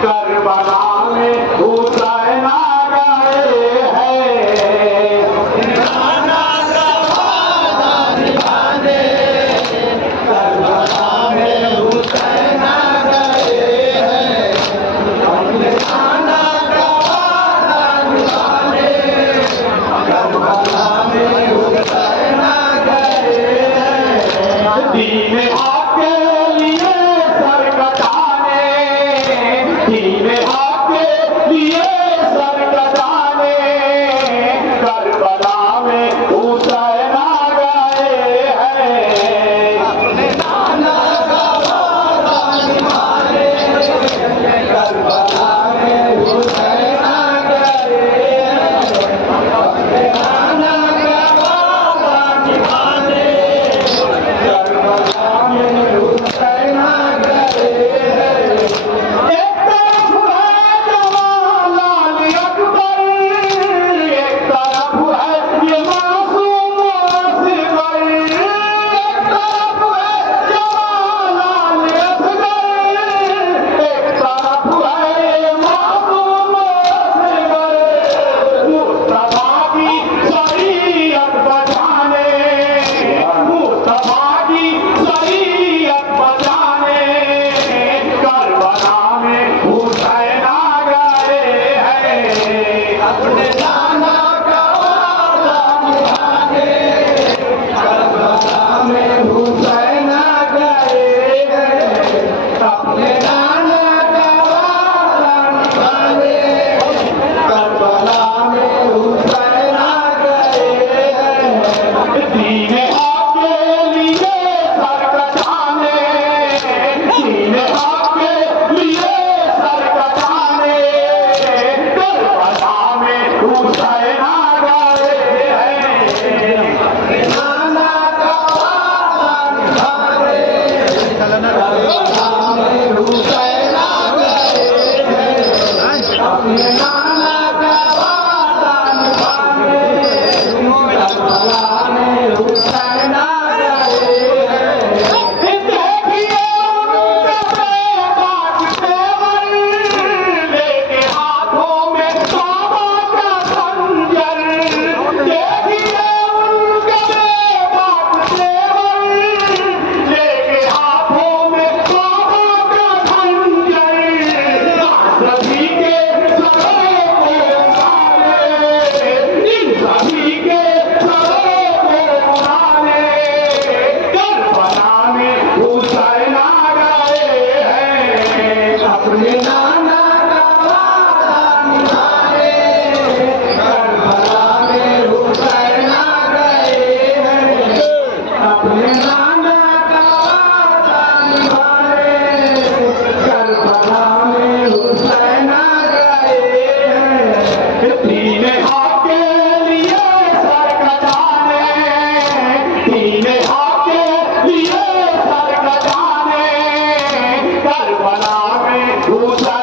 Karbala में हुसैन आ गए हैं। नाना गवारा निभाने करबला में हुसैन आ गए हैं। नाना गवारा निभाने करबला में हुसैन आ गए हैं। दीन हक के लिए सर कटाने, दीन हक के लिए सर कटाने करबला में हुसैन आ गए हैं। अपने नाना गवारा निभाने करबला में हुसैन आ गए हैं। अपने नाना गवारा निभाने करबला में हुसैन आ गए हैं। एक तरफ है जवान लाल अकबर, एक तरफ है ये मासूम असगर। एक तरफ है जवान लाल असगर, एक तरफ है ये मासूम असगर। मुस्तफा की शरीयत बचाने, मुस्तफा की शरीयत बचाने करबला में हुसैन आ गए हैं। अपने नाना गवारा निभाने करबला में हुसैन आ गए हैं। अपने नाना गवारा निभाने करबला में हुसैन आ गए हैं। दीन हक के लिए सर कटाने, दीन हक के लिए सर कटाने करबला में हुसैन आ गए हैं। अपने नाना गवारा निभाने करबला में हुसैन आ गए हैं। अपने नाना गवारा निभाने करबला में हुसैन आ गए हैं। देखिए उनके बेबाक तेवर, लेके हाथों में काबा का खंजर। देखिए उनके बेबाक तेवर, लेके हाथों में काबा का खंजर। सभी के सरों को उड़ाने, इन सभी के सरों को उड़ाने करबला में हुसैन आ गए हैं। अपने नाना गवारा निभाने करबला में हुसैन आ गए हैं। अपने नाना गवारा निभाने करबला में हुसैन आ गए हैं। दीन हक के लिए सर कटाने, दीन हक के लिए सर कटाने करबला में हुसैन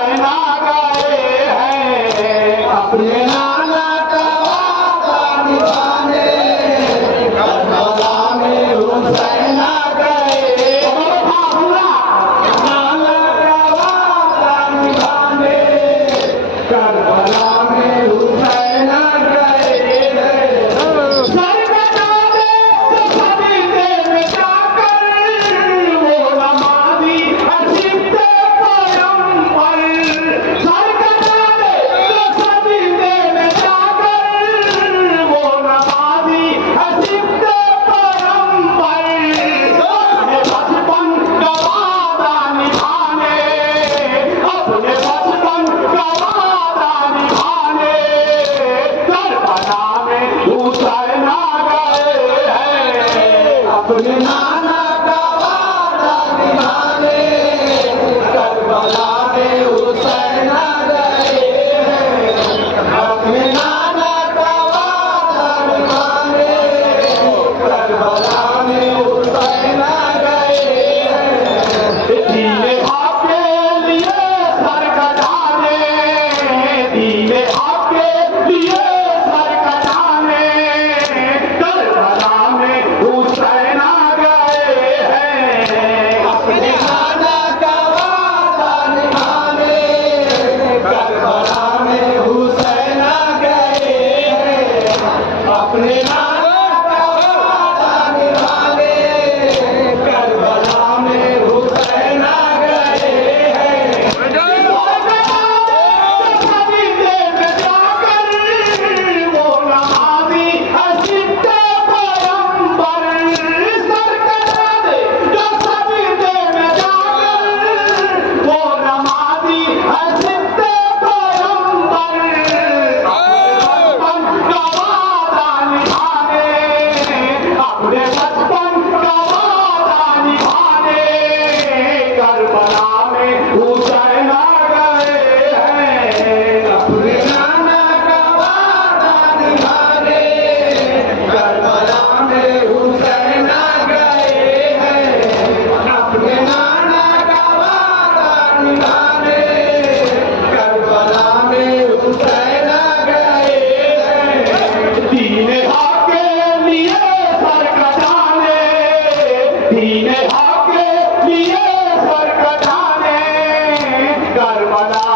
करबला